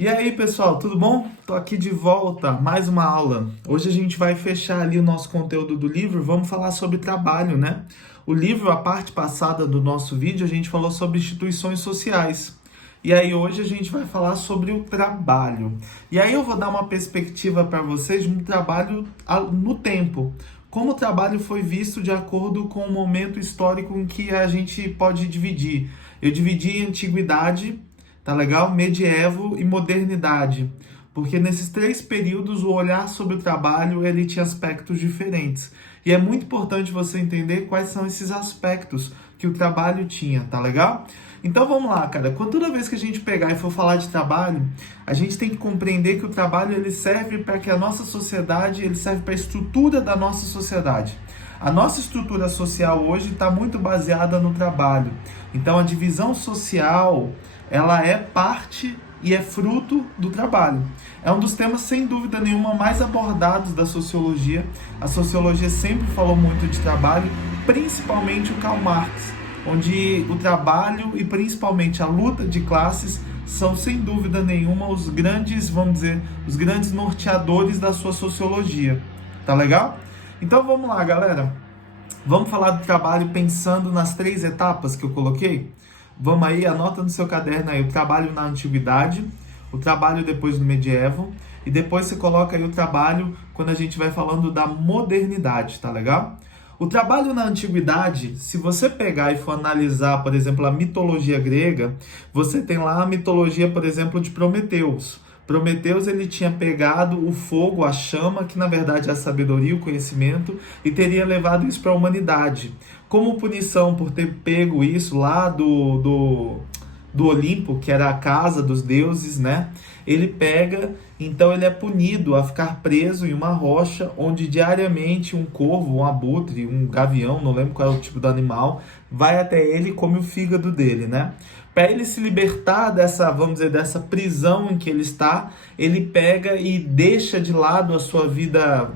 E aí, pessoal, tudo bom? Tô aqui de volta, mais uma aula. Hoje a gente vai fechar ali o nosso conteúdo do livro, vamos falar sobre trabalho, né? O livro, a parte passada do nosso vídeo, a gente falou sobre instituições sociais. E aí hoje a gente vai falar sobre o trabalho. E aí eu vou dar uma perspectiva para vocês de um trabalho no tempo. Como o trabalho foi visto de acordo com o momento histórico em que a gente pode dividir. Eu dividi antiguidade, tá legal? Medievo e modernidade. Porque nesses três períodos o olhar sobre o trabalho ele tinha aspectos diferentes. E é muito importante você entender quais são esses aspectos que o trabalho tinha, tá legal? Então vamos lá, cara. Toda vez que a gente pegar e for falar de trabalho, a gente tem que compreender que o trabalho ele serve para que a nossa sociedade, ele serve para a estrutura da nossa sociedade. A nossa estrutura social hoje está muito baseada no trabalho. Então a divisão social, ela é parte e é fruto do trabalho. É um dos temas, sem dúvida nenhuma, mais abordados da sociologia. A sociologia sempre falou muito de trabalho, principalmente o Karl Marx, onde o trabalho e principalmente a luta de classes são, sem dúvida nenhuma, os grandes, vamos dizer, os grandes norteadores da sua sociologia. Tá legal? Então vamos lá, galera. Vamos falar do trabalho pensando nas três etapas que eu coloquei? Vamos aí, anota no seu caderno aí o trabalho na antiguidade, o trabalho depois no medievo, e depois você coloca aí o trabalho quando a gente vai falando da modernidade, tá legal? O trabalho na antiguidade, se você pegar e for analisar, por exemplo, a mitologia grega, você tem lá a mitologia, por exemplo, de Prometeus. Prometeus ele tinha pegado o fogo, a chama, que na verdade é a sabedoria, o conhecimento, e teria levado isso para a humanidade. Como punição por ter pego isso lá do Olimpo, que era a casa dos deuses, né? Ele pega, então ele é punido a ficar preso em uma rocha, onde diariamente um corvo, um abutre, um gavião, não lembro qual é o tipo do animal, vai até ele e come o fígado dele, né? Para ele se libertar dessa, vamos dizer, dessa prisão em que ele está, ele pega e deixa de lado a sua vida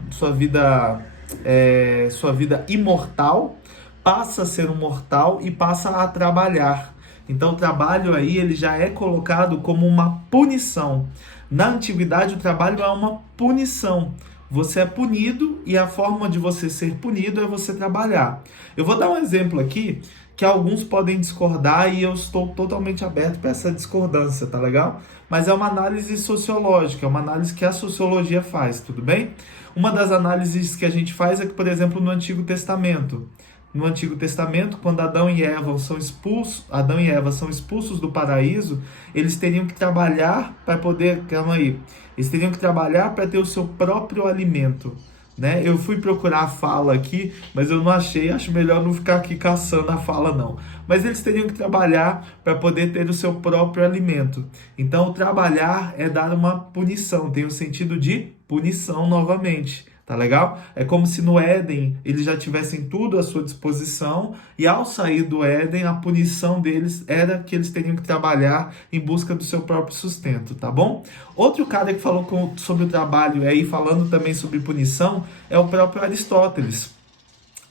imortal, passa a ser um mortal e passa a trabalhar. Então o trabalho aí ele já é colocado como uma punição. Na antiguidade o trabalho é uma punição. Você é punido e a forma de você ser punido é você trabalhar. Eu vou dar um exemplo aqui que alguns podem discordar e eu estou totalmente aberto para essa discordância, tá legal? Mas é uma análise sociológica, é uma análise que a sociologia faz, tudo bem? Uma das análises que a gente faz é que, por exemplo, no Antigo Testamento, quando Adão e Eva são expulsos do paraíso, eles teriam que trabalhar para poder, calma aí, eles teriam que trabalhar para ter o seu próprio alimento, né? Eu fui procurar a fala aqui, mas eu não achei, acho melhor não ficar aqui caçando a fala não. Mas eles teriam que trabalhar para poder ter o seu próprio alimento. Então, trabalhar é dar uma punição, tem o sentido de punição novamente. Tá legal? É como se no Éden eles já tivessem tudo à sua disposição e ao sair do Éden a punição deles era que eles teriam que trabalhar em busca do seu próprio sustento, tá bom? Outro cara que falou sobre o trabalho aí falando também sobre punição é o próprio Aristóteles.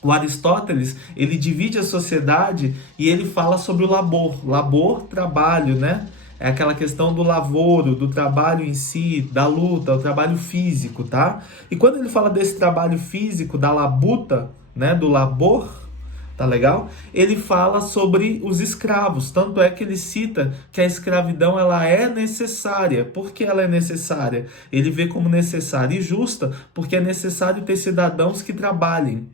O Aristóteles, ele divide a sociedade e ele fala sobre o labor, trabalho, né? É aquela questão do lavoro, do trabalho em si, da luta, o trabalho físico, tá? E quando ele fala desse trabalho físico, da labuta, né, do labor, tá legal? Ele fala sobre os escravos, tanto é que ele cita que a escravidão ela é necessária. Por que ela é necessária? Ele vê como necessária e justa, porque é necessário ter cidadãos que trabalhem.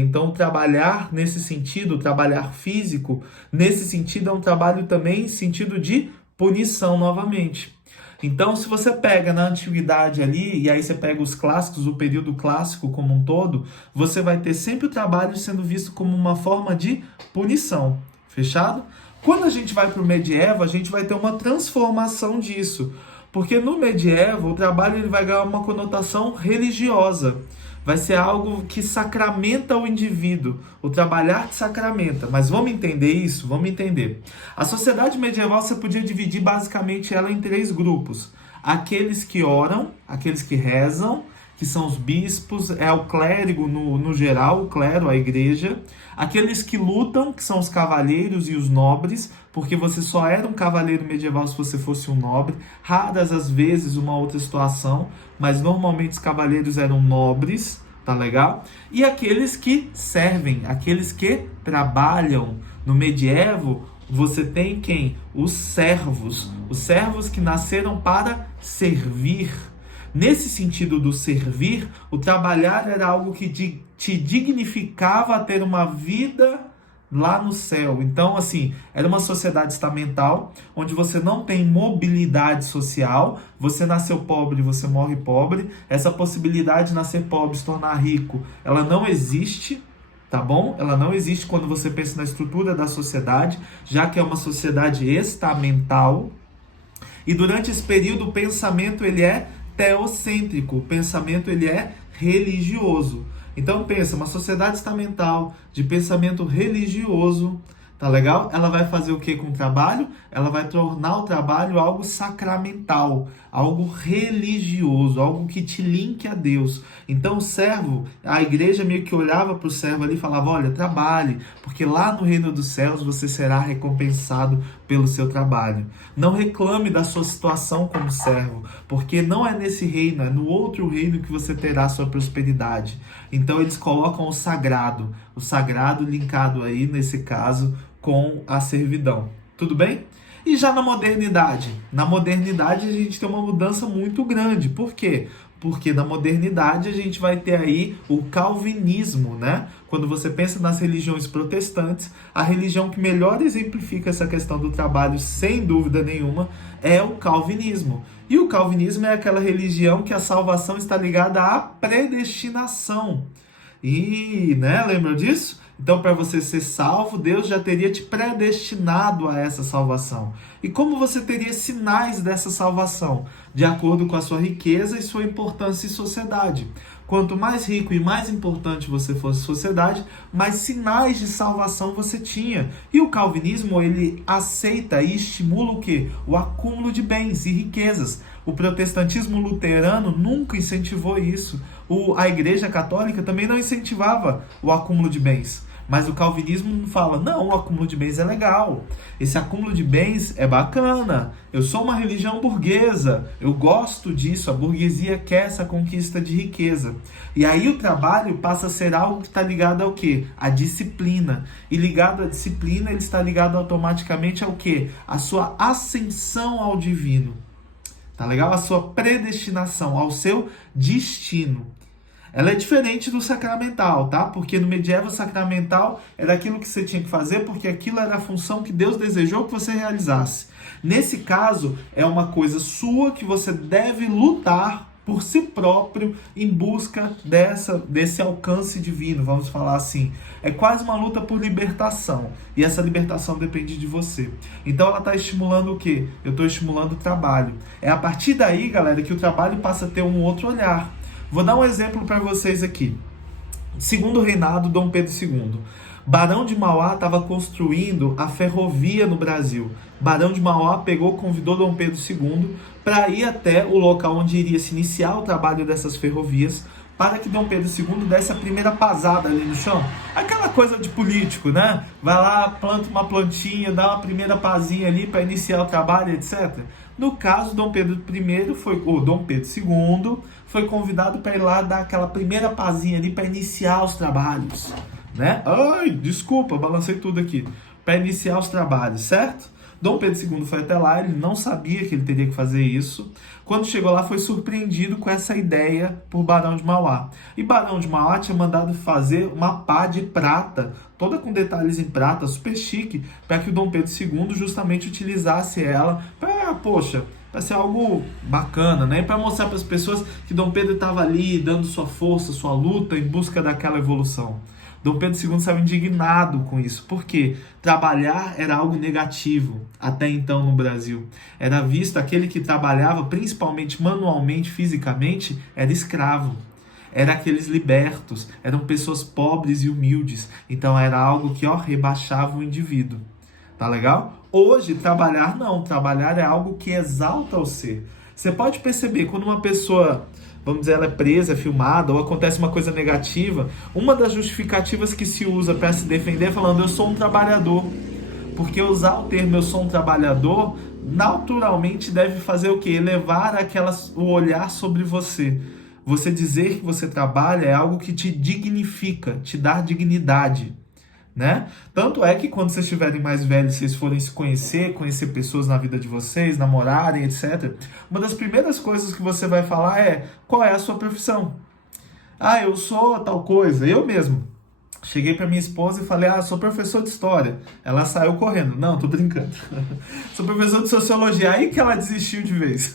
Então trabalhar nesse sentido, trabalhar físico, nesse sentido é um trabalho também em sentido de punição novamente. Então se você pega na antiguidade ali, e aí você pega os clássicos, o período clássico como um todo, você vai ter sempre o trabalho sendo visto como uma forma de punição, fechado? Quando a gente vai para o medievo, a gente vai ter uma transformação disso, porque no medievo o trabalho ele vai ganhar uma conotação religiosa. Vai ser algo que sacramenta o indivíduo. O trabalhar te sacramenta. Mas vamos entender isso? Vamos entender. A sociedade medieval você podia dividir basicamente ela em três grupos. Aqueles que oram, aqueles que rezam que são os bispos, é o clérigo no geral, o clero, a igreja. Aqueles que lutam, que são os cavalheiros e os nobres, porque você só era um cavaleiro medieval se você fosse um nobre. Raras às vezes uma outra situação, mas normalmente os cavaleiros eram nobres, tá legal? E aqueles que servem, aqueles que trabalham. No medievo, você tem quem? Os servos que nasceram para servir. Nesse sentido do servir, o trabalhar era algo que te dignificava a ter uma vida lá no céu. Então, assim, era uma sociedade estamental, onde você não tem mobilidade social, você nasceu pobre, você morre pobre, essa possibilidade de nascer pobre, se tornar rico, ela não existe, tá bom? Ela não existe quando você pensa na estrutura da sociedade, já que é uma sociedade estamental. E durante esse período, o pensamento ele é teocêntrico, o pensamento ele é religioso. Então pensa, uma sociedade estamental de pensamento religioso, tá legal? Ela vai fazer o que com o trabalho? Ela vai tornar o trabalho algo sacramental, algo religioso, algo que te linke a Deus. Então o servo, a igreja meio que olhava para o servo ali e falava, olha, trabalhe, porque lá no reino dos céus você será recompensado pelo seu trabalho. Não reclame da sua situação como servo, porque não é nesse reino, é no outro reino que você terá sua prosperidade. Então eles colocam o sagrado linkado aí, nesse caso, com a servidão. Tudo bem? E já na modernidade? Na modernidade a gente tem uma mudança muito grande. Por quê? Porque na modernidade a gente vai ter aí o calvinismo, né? Quando você pensa nas religiões protestantes, a religião que melhor exemplifica essa questão do trabalho, sem dúvida nenhuma, é o calvinismo. E o calvinismo é aquela religião que a salvação está ligada à predestinação. E, né, lembra disso? Então, para você ser salvo, Deus já teria te predestinado a essa salvação. E como você teria sinais dessa salvação? De acordo com a sua riqueza e sua importância em sociedade. Quanto mais rico e mais importante você fosse em sociedade, mais sinais de salvação você tinha. E o calvinismo, ele aceita e estimula o quê? O acúmulo de bens e riquezas. O protestantismo luterano nunca incentivou isso. A Igreja Católica também não incentivava o acúmulo de bens. Mas o calvinismo fala, não, o acúmulo de bens é legal. Esse acúmulo de bens é bacana. Eu sou uma religião burguesa. Eu gosto disso. A burguesia quer essa conquista de riqueza. E aí o trabalho passa a ser algo que está ligado ao quê? À disciplina. E ligado à disciplina, ele está ligado automaticamente ao quê? A sua ascensão ao divino. Tá legal? A sua predestinação, ao seu destino. Ela é diferente do sacramental, tá? Porque no medievo sacramental era aquilo que você tinha que fazer porque aquilo era a função que Deus desejou que você realizasse. Nesse caso, é uma coisa sua que você deve lutar por si próprio em busca desse alcance divino, vamos falar assim. É quase uma luta por libertação. E essa libertação depende de você. Então ela está estimulando o quê? Eu estou estimulando o trabalho. É a partir daí, galera, que o trabalho passa a ter um outro olhar. Vou dar um exemplo para vocês aqui. Segundo reinado, Dom Pedro II. Barão de Mauá estava construindo a ferrovia no Brasil. Barão de Mauá convidou Dom Pedro II para ir até o local onde iria se iniciar o trabalho dessas ferrovias, para que Dom Pedro II desse a primeira pasada ali no chão. Aquela coisa de político, né? Vai lá, planta uma plantinha, dá uma primeira pazinha ali para iniciar o trabalho, etc. No caso, Dom Pedro II foi convidado para ir lá dar aquela primeira pazinha ali para iniciar os trabalhos, né? Ai, desculpa, balancei tudo aqui. Para iniciar os trabalhos, certo? Dom Pedro II foi até lá, ele não sabia que ele teria que fazer isso. Quando chegou lá, foi surpreendido com essa ideia por Barão de Mauá. E Barão de Mauá tinha mandado fazer uma pá de prata, toda com detalhes em prata, super chique, para que o Dom Pedro II justamente utilizasse ela para ser algo bacana, né? Para mostrar para as pessoas que Dom Pedro estava ali dando sua força, sua luta em busca daquela evolução. Dom Pedro II estava indignado com isso, porque trabalhar era algo negativo até então no Brasil. Era visto aquele que trabalhava principalmente manualmente, fisicamente, era escravo. Era aqueles libertos, eram pessoas pobres e humildes. Então era algo que rebaixava o indivíduo. Tá legal? Hoje, trabalhar não. Trabalhar é algo que exalta o ser. Você pode perceber, quando uma pessoa vamos dizer, ela é presa, é filmada, ou acontece uma coisa negativa, uma das justificativas que se usa para se defender é falando, eu sou um trabalhador. Porque usar o termo eu sou um trabalhador, naturalmente deve fazer o quê? Elevar o olhar sobre você. Você dizer que você trabalha é algo que te dignifica, te dá dignidade, né? Tanto é que quando vocês estiverem mais velhos, vocês forem se conhecer pessoas na vida de vocês, namorarem, etc. Uma das primeiras coisas que você vai falar é, qual é a sua profissão? Ah, eu sou tal coisa, eu mesmo. Cheguei para minha esposa e falei, sou professor de história. Ela saiu correndo. Não, tô brincando. Sou professor de sociologia. Aí que ela desistiu de vez.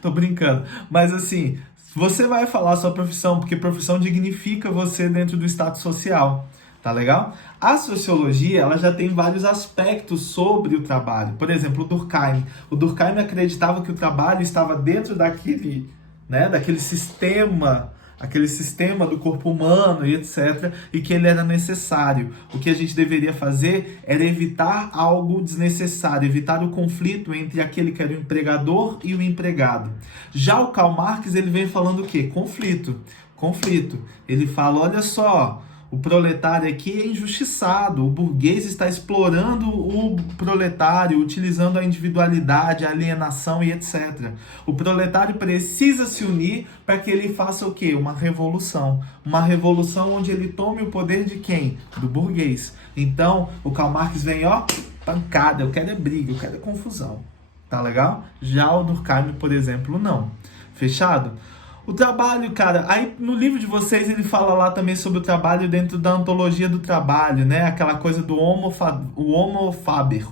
Tô brincando. Mas assim, você vai falar a sua profissão, porque profissão dignifica você dentro do status social. Tá legal? A sociologia, ela já tem vários aspectos sobre o trabalho. Por exemplo, o Durkheim. O Durkheim acreditava que o trabalho estava dentro daquele sistema, aquele sistema do corpo humano e etc, e que ele era necessário. O que a gente deveria fazer era evitar algo desnecessário, evitar o conflito entre aquele que era o empregador e o empregado. Já o Karl Marx, ele vem falando o quê? Conflito. Ele fala, olha só, o proletário aqui é injustiçado, o burguês está explorando o proletário, utilizando a individualidade, a alienação e etc. O proletário precisa se unir para que ele faça o quê? Uma revolução. Uma revolução onde ele tome o poder de quem? Do burguês. Então, o Karl Marx vem, pancada, eu quero é briga, eu quero é confusão. Tá legal? Já o Durkheim, por exemplo, não. Fechado? O trabalho, cara, aí no livro de vocês ele fala lá também sobre o trabalho dentro da ontologia do trabalho, né? Aquela coisa do homo faber,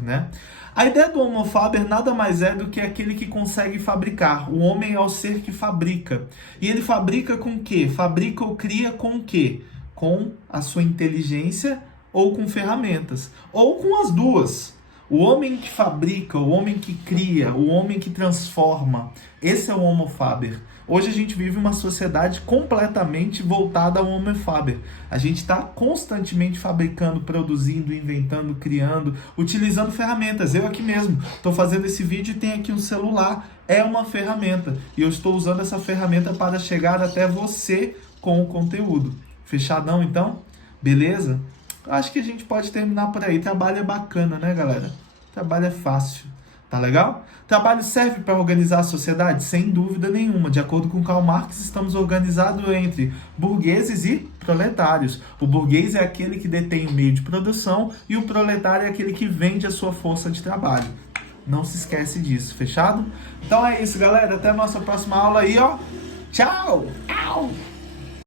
né? A ideia do homo faber nada mais é do que aquele que consegue fabricar. O homem é o ser que fabrica. E ele fabrica com o quê? Fabrica ou cria com o quê? Com a sua inteligência ou com ferramentas. Ou com as duas. O homem que fabrica, o homem que cria, o homem que transforma, esse é o homo faber. Hoje a gente vive uma sociedade completamente voltada ao homo faber. A gente está constantemente fabricando, produzindo, inventando, criando, utilizando ferramentas. Eu aqui mesmo estou fazendo esse vídeo e tenho aqui um celular. É uma ferramenta. E eu estou usando essa ferramenta para chegar até você com o conteúdo. Fechadão então? Beleza? Acho que a gente pode terminar por aí. Trabalho é bacana, né, galera? Trabalho é fácil. Tá legal? Trabalho serve para organizar a sociedade? Sem dúvida nenhuma. De acordo com Karl Marx, estamos organizados entre burgueses e proletários. O burguês é aquele que detém o meio de produção e o proletário é aquele que vende a sua força de trabalho. Não se esquece disso, fechado? Então é isso, galera. Até a nossa próxima aula aí, ó. Tchau! Au!